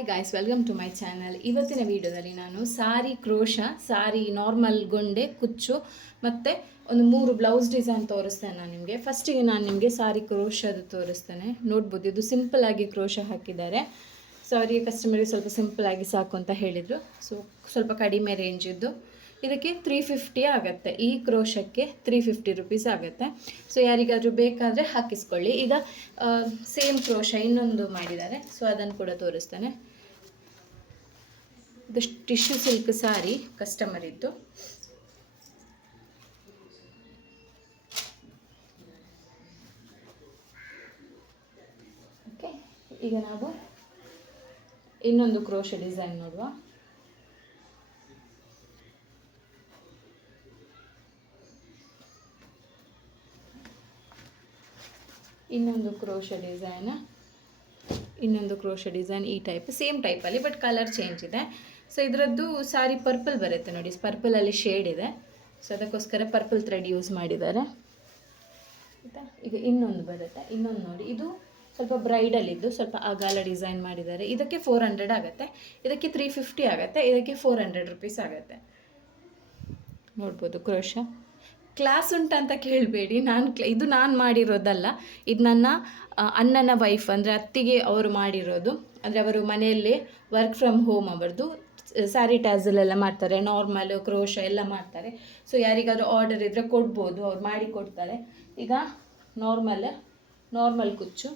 Hi guys, welcome to my channel. ಇವತ್ತಿನ ವಿಡಿಯೋದಲ್ಲಿ ನಾನು ಸಾರಿ ಕ್ರೋಶ, ಸಾರಿ ನಾರ್ಮಲ್ ಗೊಂಡೆ ಕುಚ್ಚು ಮತ್ತು ಒಂದು 3 ಬ್ಲೌಸ್ ಡಿಸೈನ್ ತೋರಿಸ್ತೇನೆ ನಾನು ನಿಮಗೆ. ಫಸ್ಟಿಗೆ ನಾನು ನಿಮಗೆ ಸಾರಿ ಕ್ರೋಶದು ತೋರಿಸ್ತೇನೆ. ನೋಡ್ಬೋದು, ಇದು ಸಿಂಪಲ್ ಆಗಿ ಕ್ರೋಶ ಹಾಕಿದ್ದಾರೆ. ಸಾರಿ ಕಸ್ಟಮರಿಗೆ ಸ್ವಲ್ಪ ಸಿಂಪಲ್ ಆಗಿ ಸಾಕು ಅಂತ ಹೇಳಿದರು. ಸೊ ಸ್ವಲ್ಪ ಕಡಿಮೆ ರೇಂಜಿದ್ದು ಇದಕ್ಕೆ 350 ಆಗುತ್ತೆ. ಈ ಕ್ರೋಶಕ್ಕೆ 350 ರುಪೀಸ್ ಆಗುತ್ತೆ. ಸೊ ಯಾರಿಗಾದರೂ ಬೇಕಾದರೆ ಹಾಕಿಸ್ಕೊಳ್ಳಿ. ಈಗ ಸೇಮ್ ಕ್ರೋಶ ಇನ್ನೊಂದು ಮಾಡಿದ್ದಾರೆ, ಸೊ ಅದನ್ನು ಕೂಡ ತೋರಿಸ್ತೇನೆ. ಇದು ಟಿಶ್ಯೂ ಸಿಲ್ಕ್ ಸಾರಿ ಕಸ್ಟಮರ್ ಇದ್ದು. ಓಕೆ, ಈಗ ನಾವು ಇನ್ನೊಂದು ಕ್ರೋಶ ಡಿಸೈನ್ ನೋಡುವ. ಇನ್ನೊಂದು ಕ್ರೋಶ ಡಿಸೈನ್ ಈ ಟೈಪ್, ಸೇಮ್ ಟೈಪಲ್ಲಿ ಬಟ್ ಕಲರ್ ಚೇಂಜ್ ಇದೆ. ಸೊ ಇದರದ್ದು ಸಾರಿ ಪರ್ಪಲ್ ಬರುತ್ತೆ ನೋಡಿ, ಪರ್ಪಲಲ್ಲಿ ಶೇಡ್ ಇದೆ. ಸೊ ಅದಕ್ಕೋಸ್ಕರ ಪರ್ಪಲ್ ಥ್ರೆಡ್ ಯೂಸ್ ಮಾಡಿದ್ದಾರೆ ಆಯಿತಾ. ಈಗ ಇನ್ನೊಂದು ಬರುತ್ತೆ, ಇನ್ನೊಂದು ನೋಡಿ, ಇದು ಸ್ವಲ್ಪ ಬ್ರೈಡಲ್ಲಿದ್ದು ಸ್ವಲ್ಪ ಅಗಾಲ ಡಿಸೈನ್ ಮಾಡಿದ್ದಾರೆ. ಇದಕ್ಕೆ 400 ಆಗುತ್ತೆ, ಇದಕ್ಕೆ 350 ಆಗುತ್ತೆ, ಇದಕ್ಕೆ 400 ರುಪೀಸ್ ಆಗುತ್ತೆ. ನೋಡ್ಬೋದು ಕ್ರೋಶ. ಕ್ಲಾಸ್ ಉಂಟಂತ ಕೇಳಬೇಡಿ, ಇದು ನಾನು ಮಾಡಿರೋದಲ್ಲ, ಇದು ನನ್ನ ಅಣ್ಣನ ವೈಫ್ ಅಂದರೆ ಅತ್ತಿಗೆ ಅವರು ಮಾಡಿರೋದು. ಅಂದರೆ ಅವರು ಮನೆಯಲ್ಲೇ ವರ್ಕ್ ಫ್ರಮ್ ಹೋಮ್ ಅವರದು. ಸ್ಯಾರಿ ಟ್ಯಾಸಲೆಲ್ಲ ಮಾಡ್ತಾರೆ, ನಾರ್ಮಲ್ ಕ್ರೋಶ ಎಲ್ಲ ಮಾಡ್ತಾರೆ. ಸೊ ಯಾರಿಗಾದ್ರೂ ಆರ್ಡರ್ ಇದ್ದರೆ ಕೊಡ್ಬೋದು, ಅವ್ರು ಮಾಡಿ ಕೊಡ್ತಾರೆ. ಈಗ ನಾರ್ಮಲ್ ಕುಚ್ಚು,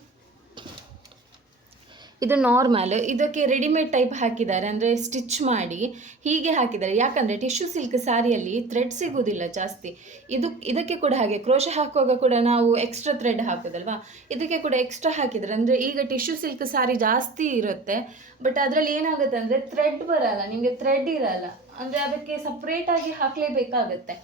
ಇದು ನಾರ್ಮಲ್. ಇದಕ್ಕೆ ರೆಡಿಮೇಡ್ ಟೈಪ್ ಹಾಕಿದ್ದಾರೆ, ಅಂದರೆ ಸ್ಟಿಚ್ ಮಾಡಿ ಹೀಗೆ ಹಾಕಿದ್ದಾರೆ. ಯಾಕಂದರೆ ಟಿಶ್ಯೂ ಸಿಲ್ಕ್ ಸ್ಯಾರಿಯಲ್ಲಿ ಥ್ರೆಡ್ ಸಿಗೋದಿಲ್ಲ ಜಾಸ್ತಿ. ಇದಕ್ಕೆ ಕೂಡ ಹಾಗೆ ಕ್ರೋಶ ಹಾಕುವಾಗ ಕೂಡ ನಾವು ಎಕ್ಸ್ಟ್ರಾ ಥ್ರೆಡ್ ಹಾಕೋದಲ್ವಾ, ಇದಕ್ಕೆ ಕೂಡ ಎಕ್ಸ್ಟ್ರಾ ಹಾಕಿದ್ದಾರೆ. ಅಂದರೆ ಈಗ ಟಿಶ್ಯೂ ಸಿಲ್ಕ್ ಸ್ಯಾರಿ ಜಾಸ್ತಿ ಇರುತ್ತೆ, ಬಟ್ ಅದರಲ್ಲಿ ಏನಾಗುತ್ತೆ ಅಂದರೆ ಥ್ರೆಡ್ ಬರಲ್ಲ, ನಿಮಗೆ ಥ್ರೆಡ್ ಇರಲ್ಲ. ಅಂದರೆ ಅದಕ್ಕೆ ಸಪ್ರೇಟಾಗಿ ಹಾಕಲೇಬೇಕಾಗತ್ತೆ,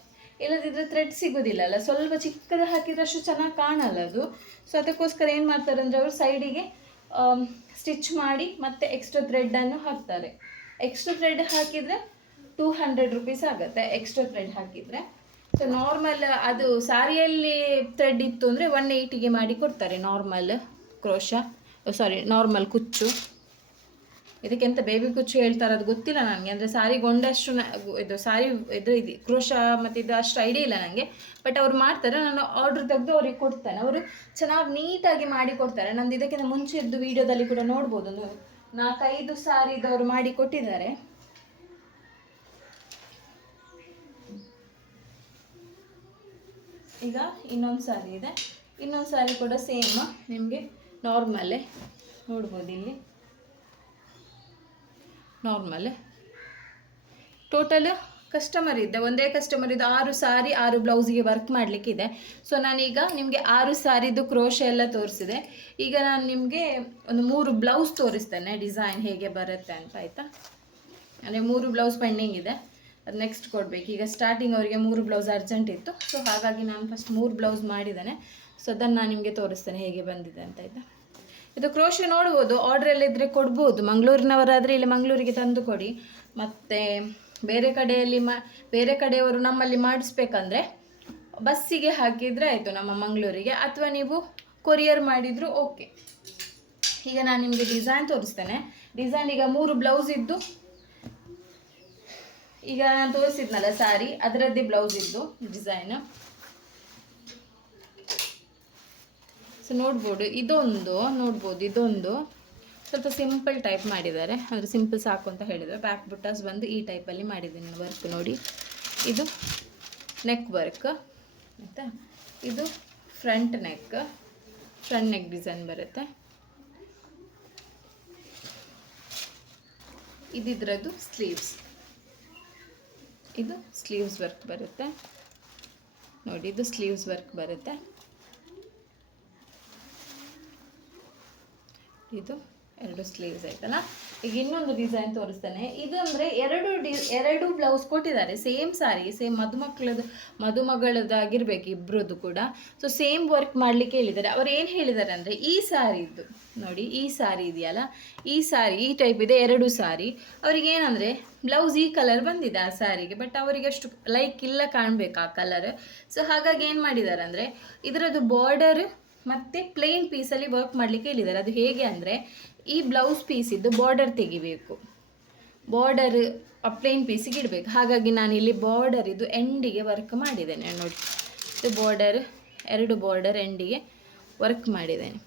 ಇಲ್ಲದಿದ್ದರೆ ಥ್ರೆಡ್ ಸಿಗೋದಿಲ್ಲ ಅಲ್ಲ. ಸ್ವಲ್ಪ ಚಿಕ್ಕದು ಹಾಕಿದ್ರಷ್ಟು ಚೆನ್ನಾಗಿ ಕಾಣಲ್ಲ ಅದು. ಸೊ ಅದಕ್ಕೋಸ್ಕರ ಏನು ಮಾಡ್ತಾರೆ ಅಂದರೆ ಅವರು ಸೈಡಿಗೆ ಸ್ಟಿಚ್ ಮಾಡಿ ಮತ್ತೆ ಎಕ್ಸ್ಟ್ರಾ ಥ್ರೆಡ್ಡನ್ನು ಹಾಕ್ತಾರೆ. ಎಕ್ಸ್ಟ್ರಾ ಥ್ರೆಡ್ ಹಾಕಿದರೆ 200 ರುಪೀಸ್ ಆಗುತ್ತೆ ಎಕ್ಸ್ಟ್ರಾ ಥ್ರೆಡ್ ಹಾಕಿದರೆ. ಸೊ ನಾರ್ಮಲ್ ಅದು ಸಾರಿಯಲ್ಲಿ ಥ್ರೆಡ್ ಇತ್ತು ಅಂದರೆ 180ಗೆ ಮಾಡಿ ಕೊಡ್ತಾರೆ ನಾರ್ಮಲ್ ನಾರ್ಮಲ್ ಕುಚ್ಚು. ಇದಕ್ಕೆಂತ ಬೇಬಿ ಕುಚ್ಚು ಹೇಳ್ತಾರೆ ಅದು ಗೊತ್ತಿಲ್ಲ ನನಗೆ, ಅಂದರೆ ಸಾರಿ ಗೊಂಡಷ್ಟು ಇದು ಕ್ರೋಶ ಮತ್ತು ಇದು ಅಷ್ಟು ಐಡಿಯಾ ಇಲ್ಲ ನನಗೆ. ಬಟ್ ಅವ್ರು ಮಾಡ್ತಾರೆ, ನಾನು ಆರ್ಡ್ರ್ ತೆಗೆದು ಅವ್ರಿಗೆ ಕೊಡ್ತೇನೆ. ಅವರು ಚೆನ್ನಾಗಿ ನೀಟಾಗಿ ಮಾಡಿ ಕೊಡ್ತಾರೆ. ನಂದು ಇದಕ್ಕಿಂತ ಮುಂಚೆದ್ದು ವೀಡಿಯೋದಲ್ಲಿ ಕೂಡ ನೋಡ್ಬೋದು, 4-5 ಸಾರಿದವರು ಮಾಡಿ ಕೊಟ್ಟಿದ್ದಾರೆ. ಈಗ ಇನ್ನೊಂದು ಸಾರಿ ಇದೆ, ಇನ್ನೊಂದು ಸಾರಿ ಕೂಡ ಸೇಮ್ ನಿಮಗೆ ನಾರ್ಮಲ್ಲೇ ನೋಡ್ಬೋದು. ಇಲ್ಲಿ ನಾರ್ಮಲ್ ಟೋಟಲ್ ಒಂದೇ ಕಸ್ಟಮರ್ ಇದ್ದು 6 ಸಾರಿ 6 ಬ್ಲೌಸಿಗೆ ವರ್ಕ್ ಮಾಡಲಿಕ್ಕಿದೆ. ಸೊ ನಾನೀಗ ನಿಮಗೆ 6 ಸಾರಿದು ಕ್ರೋಶ ಎಲ್ಲ ತೋರಿಸಿದೆ. ಈಗ ನಾನು ನಿಮಗೆ ಒಂದು 3 ಬ್ಲೌಸ್ ತೋರಿಸ್ತೇನೆ, ಡಿಸೈನ್ ಹೇಗೆ ಬರುತ್ತೆ ಅಂತ ಆಯಿತಾ. ಅಂದರೆ 3 ಬ್ಲೌಸ್ ಪೆಂಡಿಂಗ್ ಇದೆ, ಅದು ನೆಕ್ಸ್ಟ್ ಕೊಡಬೇಕು. ಈಗ ಸ್ಟಾರ್ಟಿಂಗ್ ಅವರಿಗೆ 3 ಬ್ಲೌಸ್ ಅರ್ಜೆಂಟ್ ಇತ್ತು, ಸೊ ಹಾಗಾಗಿ ನಾನು ಫಸ್ಟ್ 3 ಬ್ಲೌಸ್ ಮಾಡಿದ್ದೇನೆ. ಸೊ ಅದನ್ನು ನಾನು ನಿಮಗೆ ತೋರಿಸ್ತೇನೆ ಹೇಗೆ ಬಂದಿದೆ ಅಂತ ಆಯಿತಾ. ಇದು ಕ್ರೋಶ ನೋಡ್ಬೋದು, ಆರ್ಡ್ರೆಲ್ಲ ಇದ್ದರೆ ಕೊಡ್ಬೋದು. ಮಂಗಳೂರಿನವರಾದರೆ ಇಲ್ಲಿ ಮಂಗಳೂರಿಗೆ ತಂದು ಕೊಡಿ. ಮತ್ತು ಬೇರೆ ಕಡೆಯವರು ನಮ್ಮಲ್ಲಿ ಮಾಡಿಸ್ಬೇಕಂದ್ರೆ ಬಸ್ಸಿಗೆ ಹಾಕಿದರೆ ಆಯಿತು ನಮ್ಮ ಮಂಗಳೂರಿಗೆ, ಅಥವಾ ನೀವು ಕೊರಿಯರ್ ಮಾಡಿದರೂ ಓಕೆ. ಈಗ ನಾನು ನಿಮಗೆ ಡಿಸೈನ್ ತೋರಿಸ್ತೇನೆ. ಡಿಸೈನ್ ಈಗ 3 ಬ್ಲೌಸ್ ಇದ್ದು, ಈಗ ನಾನು ತೋರಿಸಿದ್ನಲ್ಲ ಸಾರಿ ಅದರದ್ದೇ ಬ್ಲೌಸ್ ಇದ್ದು ಡಿಸೈನ್. ಸೊ ನೋಡ್ಬೋದು, ಇದೊಂದು ಸ್ವಲ್ಪ ಸಿಂಪಲ್ ಟೈಪ್ ಮಾಡಿದ್ದಾರೆ, ಅಂದರೆ ಸಿಂಪಲ್ ಸಾಕು ಅಂತ ಹೇಳಿದರೆ. ಬ್ಯಾಕ್ ಬುಟ್ಟಾಸ್ ಬಂದು ಈ ಟೈಪಲ್ಲಿ ಮಾಡಿದ್ದೀನಿ ವರ್ಕ್ ನೋಡಿ. ಇದು ನೆಕ್ ವರ್ಕ್ ಆಯಿತಾ. ಇದು ಫ್ರಂಟ್ ನೆಕ್ ಡಿಸೈನ್ ಬರುತ್ತೆ. ಇದಿದ್ರದ್ದು ಸ್ಲೀವ್ಸ್, ಇದು ಸ್ಲೀವ್ಸ್ ವರ್ಕ್ ಬರುತ್ತೆ ನೋಡಿ. ಇದು ಸ್ಲೀವ್ಸ್ ವರ್ಕ್ ಬರುತ್ತೆ. ಇದು 2 ಸ್ಲೀವ್ಸ್ ಆಯ್ತಲ್ಲ. ಈಗ ಇನ್ನೊಂದು ಡಿಸೈನ್ ತೋರಿಸ್ತೇನೆ. ಇದು ಅಂದರೆ ಎರಡು ಬ್ಲೌಸ್ ಕೊಟ್ಟಿದ್ದಾರೆ, ಸೇಮ್ ಸಾರಿ, ಸೇಮ್ ಮದುಮಗಳದ್ದಾಗಿರ್ಬೇಕು ಇಬ್ಬರದ್ದು ಕೂಡ. ಸೊ ಸೇಮ್ ವರ್ಕ್ ಮಾಡಲಿಕ್ಕೆ ಹೇಳಿದ್ದಾರೆ. ಅವ್ರು ಏನು ಹೇಳಿದ್ದಾರೆ ಅಂದರೆ ಈ ಸಾರಿದ್ದು ನೋಡಿ, ಈ ಸಾರಿ ಇದೆಯಲ್ಲ, ಈ ಟೈಪ್ ಇದೆ 2 ಸಾರಿ. ಅವ್ರಿಗೆ ಏನಂದರೆ ಬ್ಲೌಸ್ ಈ ಕಲರ್ ಬಂದಿದೆ ಆ ಸ್ಯಾರಿಗೆ, ಬಟ್ ಅವರಿಗೆ ಅಷ್ಟು ಲೈಕ್ ಇಲ್ಲ ಕಾಣಬೇಕು ಆ ಕಲರ್. ಸೊ ಹಾಗಾಗಿ ಏನು ಮಾಡಿದ್ದಾರೆ ಅಂದರೆ ಇದರದ್ದು ಬಾರ್ಡರ್ ಮತ್ತು ಪ್ಲೇನ್ ಪೀಸಲ್ಲಿ ವರ್ಕ್ ಮಾಡಲಿಕ್ಕೆ ಹೇಳಿದ್ದಾರೆ. ಅದು ಹೇಗೆ ಅಂದರೆ ಈ ಬ್ಲೌಸ್ ಪೀಸಿದ್ದು ಬಾರ್ಡರ್ ತೆಗಿಬೇಕು, ಬಾರ್ಡರ್ ಪ್ಲೇನ್ ಪೀಸಿಗೆ ಇಡಬೇಕು. ಹಾಗಾಗಿ ನಾನು ಇಲ್ಲಿ ಬಾರ್ಡರ್ ಇದು ಎಂಡಿಗೆ ವರ್ಕ್ ಮಾಡಿದ್ದೇನೆ ನೋಡಿ. ಇದು ಬಾರ್ಡರ್, 2 ಬಾರ್ಡರ್ ಎಂಡಿಗೆ ವರ್ಕ್ ಮಾಡಿದ್ದೇನೆ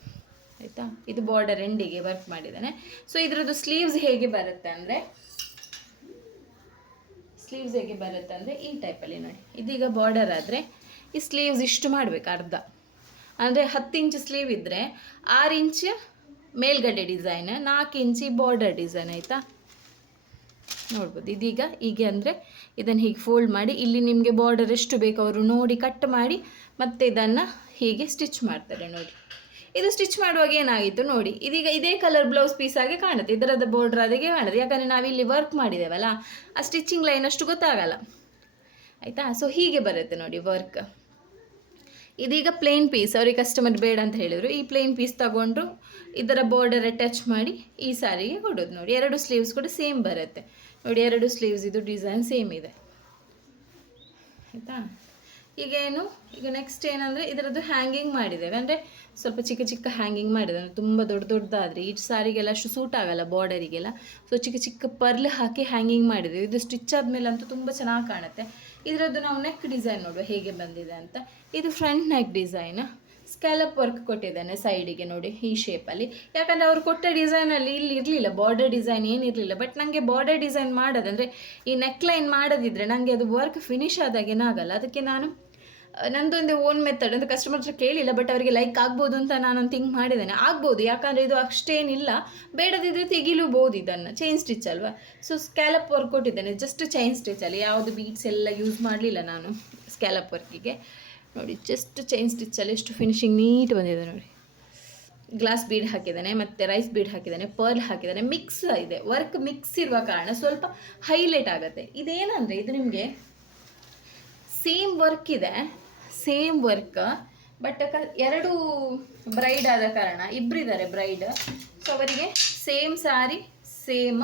ಆಯಿತಾ. ಇದು ಬಾರ್ಡರ್ ಎಂಡಿಗೆ ವರ್ಕ್ ಮಾಡಿದ್ದೇನೆ. ಸೊ ಇದರದ್ದು ಸ್ಲೀವ್ಸ್ ಹೇಗೆ ಬರುತ್ತೆ ಅಂದರೆ ಈ ಟೈಪಲ್ಲಿ ನೋಡಿ. ಇದೀಗ ಬಾರ್ಡರ್ ಆದರೆ ಈ ಸ್ಲೀವ್ಸ್ ಇಷ್ಟು ಮಾಡಬೇಕು, ಅರ್ಧ ಅಂದರೆ 10 ಇಂಚ್ ಸ್ಲೀವ್ ಇದ್ದರೆ 6 ಇಂಚ್ ಮೇಲ್ಗಡೆ ಡಿಸೈನ್, 4 ಇಂಚಿ ಬಾರ್ಡರ್ ಡಿಸೈನ್ ಆಯಿತಾ. ನೋಡ್ಬೋದು. ಇದೀಗ ಹೀಗೆ ಅಂದರೆ ಇದನ್ನು ಹೀಗೆ ಫೋಲ್ಡ್ ಮಾಡಿ ಇಲ್ಲಿ ನಿಮಗೆ ಬಾರ್ಡರ್ ಎಷ್ಟು ಬೇಕು ಅವರು ನೋಡಿ ಕಟ್ ಮಾಡಿ ಮತ್ತೆ ಇದನ್ನು ಹೀಗೆ ಸ್ಟಿಚ್ ಮಾಡ್ತಾರೆ ನೋಡಿ. ಇದು ಸ್ಟಿಚ್ ಮಾಡುವಾಗ ಏನಾಗಿತ್ತು ನೋಡಿ, ಇದೀಗ ಇದೇ ಕಲರ್ ಬ್ಲೌಸ್ ಪೀಸ್ ಆಗಿ ಕಾಣುತ್ತೆ, ಇದರದ ಬಾರ್ಡರ್ ಅದಕ್ಕೆ ಕಾಣುತ್ತೆ. ಯಾಕಂದರೆ ನಾವಿಲ್ಲಿ ವರ್ಕ್ ಮಾಡಿದ್ದೇವಲ್ಲ, ಆ ಸ್ಟಿಚಿಂಗ್ ಲೈನ್ ಅಷ್ಟು ಗೊತ್ತಾಗಲ್ಲ ಆಯಿತಾ. ಸೊ ಹೀಗೆ ಬರುತ್ತೆ ನೋಡಿ ವರ್ಕ್. ಇದೀಗ ಪ್ಲೇನ್ ಪೀಸ್ ಅವ್ರಿಗೆ ಕಸ್ಟಮರ್ ಬೇಡ ಅಂತ ಹೇಳಿದರು, ಈ ಪ್ಲೇನ್ ಪೀಸ್ ತಗೊಂಡು ಇದರ ಬಾರ್ಡರ್ ಅಟ್ಯಾಚ್ ಮಾಡಿ ಈ ಸಾರಿಗೆ ಕೊಡೋದು ನೋಡಿ. 2 ಸ್ಲೀವ್ಸ್ ಕೂಡ ಸೇಮ್ ಬರುತ್ತೆ ನೋಡಿ. 2 ಸ್ಲೀವ್ಸ್ ಇದು ಡಿಸೈನ್ ಸೇಮ್ ಇದೆ ಆಯಿತಾ. ಈಗ ನೆಕ್ಸ್ಟ್ ಏನಂದರೆ ಇದರದ್ದು ಹ್ಯಾಂಗಿಂಗ್ ಮಾಡಿದ್ದೇವೆ, ಅಂದರೆ ಸ್ವಲ್ಪ ಚಿಕ್ಕ ಚಿಕ್ಕ ಹ್ಯಾಂಗಿಂಗ್ ಮಾಡಿದ್ದೇವೆ. ತುಂಬ ದೊಡ್ಡದಾದರೆ ಈ ಸಾರಿಗೆಲ್ಲ ಅಷ್ಟು ಸೂಟ್ ಆಗಲ್ಲ ಬಾರ್ಡರಿಗೆಲ್ಲ. ಸೊ ಚಿಕ್ಕ ಚಿಕ್ಕ ಪರ್ಲ್ ಹಾಕಿ ಹ್ಯಾಂಗಿಂಗ್ ಮಾಡಿದ್ದೇವೆ. ಇದು ಸ್ಟಿಚ್ ಆದಮೇಲೆ ಅಂತೂ ತುಂಬ ಚೆನ್ನಾಗಿ ಕಾಣುತ್ತೆ. ಇದರದ್ದು ನಾವು ನೆಕ್ ಡಿಸೈನ್ ನೋಡುವ ಹೇಗೆ ಬಂದಿದೆ ಅಂತ. ಇದು front neck design, scallop work ಕೊಟ್ಟಿದ್ದಾನೆ ಸೈಡಿಗೆ ನೋಡಿ ಈ ಶೇಪಲ್ಲಿ. ಯಾಕಂದರೆ ಅವರು ಕೊಟ್ಟ ಡಿಸೈನಲ್ಲಿ ಇಲ್ಲಿ ಇರಲಿಲ್ಲ, ಬಾರ್ಡರ್ ಡಿಸೈನ್ ಏನಿರಲಿಲ್ಲ. ಬಟ್ ನನಗೆ ಬಾರ್ಡರ್ ಡಿಸೈನ್ ಮಾಡೋದಂದರೆ ಈ ನೆಕ್ ಲೈನ್ ಮಾಡೋದಿದ್ರೆ ನನಗೆ ಅದು ವರ್ಕ್ ಫಿನಿಶ್ ಆದಾಗೇನಾಗಲ್ಲ. ಅದಕ್ಕೆ ನಾನು ನಂದೊಂದು ಓನ್ ಮೆಥಡ್ ಅಂತ ಕಸ್ಟಮರ್ ಹತ್ರ ಕೇಳಿಲ್ಲ, ಬಟ್ ಅವರಿಗೆ ಲೈಕ್ ಆಗ್ಬೋದು ಅಂತ ನಾನೊಂದು ಥಿಂಕ್ ಮಾಡಿದ್ದೇನೆ. ಆಗ್ಬೋದು, ಯಾಕಂದರೆ ಇದು ಅಷ್ಟೇನಿಲ್ಲ, ಬೇಡದಿದ್ದರೆ ತೆಗಿಲೂಬೋದು ಇದನ್ನು, ಚೈನ್ ಸ್ಟಿಚ್ ಅಲ್ವಾ. ಸೊ ಸ್ಕ್ಯಾಲಪ್ ವರ್ಕ್ ಕೊಟ್ಟಿದ್ದೇನೆ, ಜಸ್ಟ್ ಚೈನ್ ಸ್ಟಿಚಲ್ಲಿ, ಯಾವುದು ಬೀಡ್ಸ್ ಎಲ್ಲ ಯೂಸ್ ಮಾಡಲಿಲ್ಲ ನಾನು ಸ್ಕ್ಯಾಲಪ್ ವರ್ಕಿಗೆ ನೋಡಿ. ಜಸ್ಟ್ ಚೈನ್ ಸ್ಟಿಚ್ಚಲ್ಲಿ ಎಷ್ಟು ಫಿನಿಶಿಂಗ್ ನೀಟ್ ಬಂದಿದೆ ನೋಡಿ. ಗ್ಲಾಸ್ ಬೀಡ್ ಹಾಕಿದ್ದಾನೆ, ಮತ್ತು ರೈಸ್ ಬೀಡ್ ಹಾಕಿದ್ದಾನೆ, ಪರ್ಲ್ ಹಾಕಿದ್ದಾನೆ, ಮಿಕ್ಸ್ ಇದೆ. ವರ್ಕ್ ಮಿಕ್ಸ್ ಇರುವ ಕಾರಣ ಸ್ವಲ್ಪ ಹೈಲೈಟ್ ಆಗುತ್ತೆ. ಇದೇನಂದರೆ ಇದು ನಿಮಗೆ ಸೇಮ್ ವರ್ಕ್ ಇದೆ, ಸೇಮ್ ವರ್ಕ್, ಬಟ್ 2 ಬ್ರೈಡ್ ಆದ ಕಾರಣ, ಇಬ್ಬರಿದ್ದಾರೆ ಬ್ರೈಡ್, ಸೊ ಅವರಿಗೆ ಸೇಮ್ ಸಾರಿ ಸೇಮ್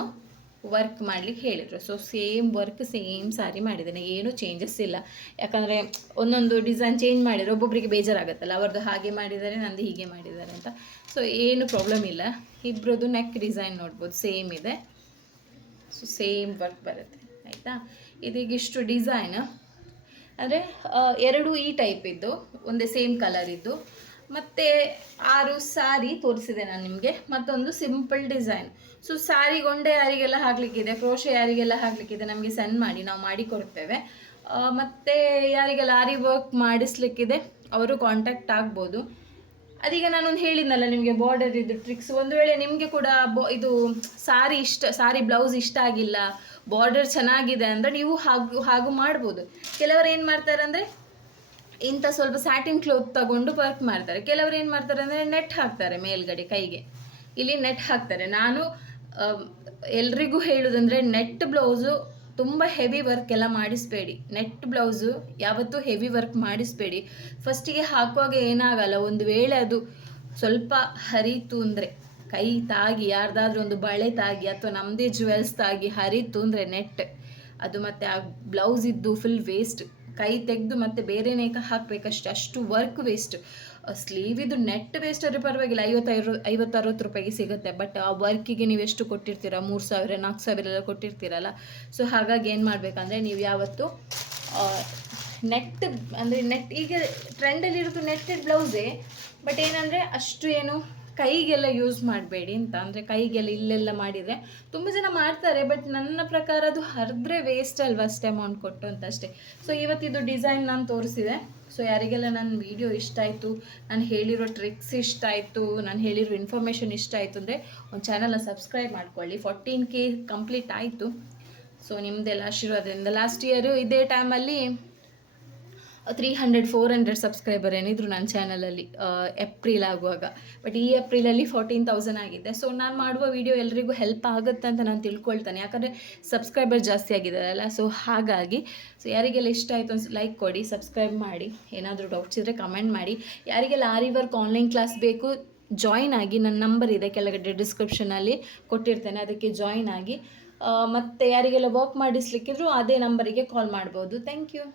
ವರ್ಕ್ ಮಾಡಲಿಕ್ಕೆ ಹೇಳಿದರು. ಸೊ ಸೇಮ್ ವರ್ಕ್ ಸೇಮ್ ಸಾರಿ ಮಾಡಿದ್ದೇನೆ, ಏನೂ ಚೇಂಜಸ್ ಇಲ್ಲ. ಯಾಕಂದರೆ ಒಂದೊಂದು ಡಿಸೈನ್ ಚೇಂಜ್ ಮಾಡಿದರೆ ಒಬ್ಬೊಬ್ಬರಿಗೆ ಬೇಜಾರಾಗುತ್ತಲ್ಲ, ಅವ್ರದ್ದು ಹಾಗೆ ಮಾಡಿದ್ದಾರೆ ನಂದು ಹೀಗೆ ಮಾಡಿದ್ದಾರೆ ಅಂತ. ಸೊ ಏನು ಪ್ರಾಬ್ಲಮ್ ಇಲ್ಲ. ಇಬ್ಬರದ್ದು ನೆಕ್ ಡಿಸೈನ್ ನೋಡ್ಬೋದು ಸೇಮ್ ಇದೆ. ಸೊ ಸೇಮ್ ವರ್ಕ್ ಬರುತ್ತೆ ಆಯಿತಾ. ಇದೀಗಿಷ್ಟು ಡಿಸೈನ್ ಅಂದರೆ 2 ಈ ಟೈಪ್ ಇದ್ದು, ಒಂದೇ ಸೇಮ್ ಕಲರ್ ಇದ್ದು, ಮತ್ತು 6 ಸಾರಿ ತೋರಿಸಿದೆ ನಾನು ನಿಮಗೆ, ಮತ್ತೊಂದು ಸಿಂಪಲ್ ಡಿಸೈನ್. ಸೊ ಸಾರಿ ಗೊಂಡೆ ಯಾರಿಗೆಲ್ಲ ಹಾಕಲಿಕ್ಕಿದೆ, ಕ್ರೋಶೆ ಯಾರಿಗೆಲ್ಲ ಹಾಕಲಿಕ್ಕಿದೆ ನಮಗೆ ಸೆಂಡ್ ಮಾಡಿ, ನಾವು ಮಾಡಿ ಕೊಡ್ತೇವೆ. ಮತ್ತು ಯಾರಿಗೆಲ್ಲ ಆರಿ ವರ್ಕ್ ಮಾಡಿಸ್ಲಿಕ್ಕಿದೆ ಅವರು ಕಾಂಟ್ಯಾಕ್ಟ್ ಆಗ್ಬೋದು. ಅದೀಗ ನಾನೊಂದು ಹೇಳಿದ್ನಲ್ಲ ನಿಮಗೆ ಬಾರ್ಡರ್ ಇದು ಟ್ರಿಕ್ಸ್. ಒಂದು ವೇಳೆ ನಿಮಗೆ ಕೂಡ ಇದು ಸಾರಿ ಬ್ಲೌಸ್ ಇಷ್ಟ ಆಗಿಲ್ಲ, ಬಾರ್ಡರ್ ಚೆನ್ನಾಗಿದೆ ಅಂದರೆ ನೀವು ಹಾಗೂ ಮಾಡ್ಬೋದು. ಕೆಲವರು ಏನು ಮಾಡ್ತಾರೆ ಅಂದರೆ ಇಂಥ ಸ್ವಲ್ಪ ಸ್ಯಾಟಿನ್ ಕ್ಲೋತ್ ತಗೊಂಡು ವರ್ಕ್ ಮಾಡ್ತಾರೆ. ಕೆಲವರು ಏನು ಮಾಡ್ತಾರೆ ಅಂದರೆ ನೆಟ್ ಹಾಕ್ತಾರೆ ಮೇಲ್ಗಡೆ ಕೈಗೆ, ಇಲ್ಲಿ ನೆಟ್ ಹಾಕ್ತಾರೆ. ನಾನು ಎಲ್ರಿಗೂ ಹೇಳೋದಂದರೆ ನೆಟ್ ಬ್ಲೌಸು ತುಂಬ ಹೆವಿ ವರ್ಕ್ ಎಲ್ಲ ಮಾಡಿಸಬೇಡಿ. ನೆಟ್ ಬ್ಲೌಸು ಯಾವತ್ತೂ ಹೆವಿ ವರ್ಕ್ ಮಾಡಿಸಬೇಡಿ. ಫಸ್ಟಿಗೆ ಹಾಕುವಾಗ ಏನಾಗಲ್ಲ, ಒಂದು ವೇಳೆ ಅದು ಸ್ವಲ್ಪ ಹರಿತು ಅಂದರೆ, ಕೈ ತಾಗಿ ಯಾರ್ದಾದ್ರೂ ಒಂದು ಬಳೆ ತಾಗಿ ಅಥವಾ ನಮ್ಮದೇ ಜ್ಯುವೆಲ್ಸ್ ತಾಗಿ ಹರಿತು ಅಂದರೆ ನೆಟ್, ಅದು ಮತ್ತು ಆ ಬ್ಲೌಸ್ ಇದ್ದು ಫುಲ್ ವೇಸ್ಟ್. ಕೈ ತೆಗೆದು ಮತ್ತೆ ಬೇರೆನೇ ಹಾಕಬೇಕಷ್ಟೆ, ಅಷ್ಟು ವರ್ಕ್ ವೇಸ್ಟ್. ಸ್ಲೀವ್ ಇದು ನೆಟ್ ವೇಸ್ಟ್ ಆದರೆ ಪರವಾಗಿಲ್ಲ, 50-60 ರೂಪಾಯಿಗೆ ಸಿಗುತ್ತೆ. ಬಟ್ ಆ ವರ್ಕಿಗೆ ನೀವು ಎಷ್ಟು ಕೊಟ್ಟಿರ್ತೀರ, 3000-4000 ಎಲ್ಲ ಕೊಟ್ಟಿರ್ತೀರಲ್ಲ. ಸೊ ಹಾಗಾಗಿ ಏನು ಮಾಡಬೇಕಂದ್ರೆ ನೀವು ಯಾವತ್ತು ನೆಟ್ ಅಂದರೆ ನೆಟ್, ಈಗ ಟ್ರೆಂಡಲ್ಲಿರೋದು ನೆಟ್ಟೆಡ್ ಬ್ಲೌಸೇ, ಬಟ್ ಏನಂದರೆ ಅಷ್ಟು ಏನು ಕೈಗೆಲ್ಲ ಯೂಸ್ ಮಾಡಬೇಡಿ ಅಂತ. ಅಂದರೆ ಕೈಗೆಲ್ಲ ಇಲ್ಲೆಲ್ಲ ಮಾಡಿದರೆ ತುಂಬ ಜನ ಮಾಡ್ತಾರೆ, ಬಟ್ ನನ್ನ ಪ್ರಕಾರ ಅದು ಹರಿದ್ರೆ ವೇಸ್ಟ್ ಅಲ್ವಾ ಅಷ್ಟೇ ಅಮೌಂಟ್ ಕೊಟ್ಟು ಅಂತ ಅಷ್ಟೇ. ಸೊ ಇವತ್ತಿದು ಡಿಸೈನ್ ನಾನು ತೋರಿಸಿದೆ. ಸೊ ಯಾರಿಗೆಲ್ಲ ನನ್ನ ವಿಡಿಯೋ ಇಷ್ಟ ಆಯಿತು, ನಾನು ಹೇಳಿರೋ ಟ್ರಿಕ್ಸ್ ಇಷ್ಟ ಆಯಿತು, ನಾನು ಹೇಳಿರೋ ಇನ್ಫಾರ್ಮೇಷನ್ ಇಷ್ಟ ಆಯಿತು ಅಂದರೆ ಒಂದು ಚಾನಲ್ನ ಸಬ್ಸ್ಕ್ರೈಬ್ ಮಾಡ್ಕೊಳ್ಳಿ. 14K ಕಂಪ್ಲೀಟ್ ಆಯಿತು. ಸೊ ನಿಮ್ಮದೆಲ್ಲ ಆಶೀರ್ವಾದದಿಂದ ಲಾಸ್ಟ್ ಇಯರು ಇದೇ ಟೈಮಲ್ಲಿ 300-400 ಸಬ್ಸ್ಕ್ರೈಬರ್ ಏನಿದ್ರು ನನ್ನ ಚಾನಲಲ್ಲಿ ಏಪ್ರಿಲ್ ಆಗುವಾಗ. ಬಟ್ ಈ ಏಪ್ರಿಲಲ್ಲಿ 14,000 ಆಗಿದೆ. ಸೊ ನಾನು ಮಾಡುವ ವಿಡಿಯೋ ಎಲ್ರಿಗೂ ಹೆಲ್ಪ್ ಆಗುತ್ತೆ ಅಂತ ನಾನು ತಿಳ್ಕೊಳ್ತಾನೆ, ಯಾಕಂದರೆ ಸಬ್ಸ್ಕ್ರೈಬರ್ ಜಾಸ್ತಿ ಆಗಿದ್ದಾರಲ್ಲ. ಸೊ ಹಾಗಾಗಿ ಯಾರಿಗೆಲ್ಲ ಇಷ್ಟ ಆಯಿತು ಒಂದು ಲೈಕ್ ಕೊಡಿ, ಸಬ್ಸ್ಕ್ರೈಬ್ ಮಾಡಿ. ಏನಾದರೂ ಡೌಟ್ಸ್ ಇದ್ದರೆ ಕಮೆಂಟ್ ಮಾಡಿ. ಯಾರಿಗೆಲ್ಲ ಆರಿ ವರ್ಕ್ ಆನ್ಲೈನ್ ಕ್ಲಾಸ್ ಬೇಕು ಜಾಯಿನ್ ಆಗಿ, ನನ್ನ ನಂಬರ್ ಇದೆ ಕೆಳಗಡೆ ಡಿಸ್ಕ್ರಿಪ್ಷನಲ್ಲಿ ಕೊಟ್ಟಿರ್ತೇನೆ, ಅದಕ್ಕೆ ಜಾಯಿನ್ ಆಗಿ. ಮತ್ತು ಯಾರಿಗೆಲ್ಲ ವರ್ಕ್ ಮಾಡಿಸ್ಲಿಕ್ಕಿದ್ರು ಅದೇ ನಂಬರಿಗೆ ಕಾಲ್ ಮಾಡ್ಬೋದು. Thank you.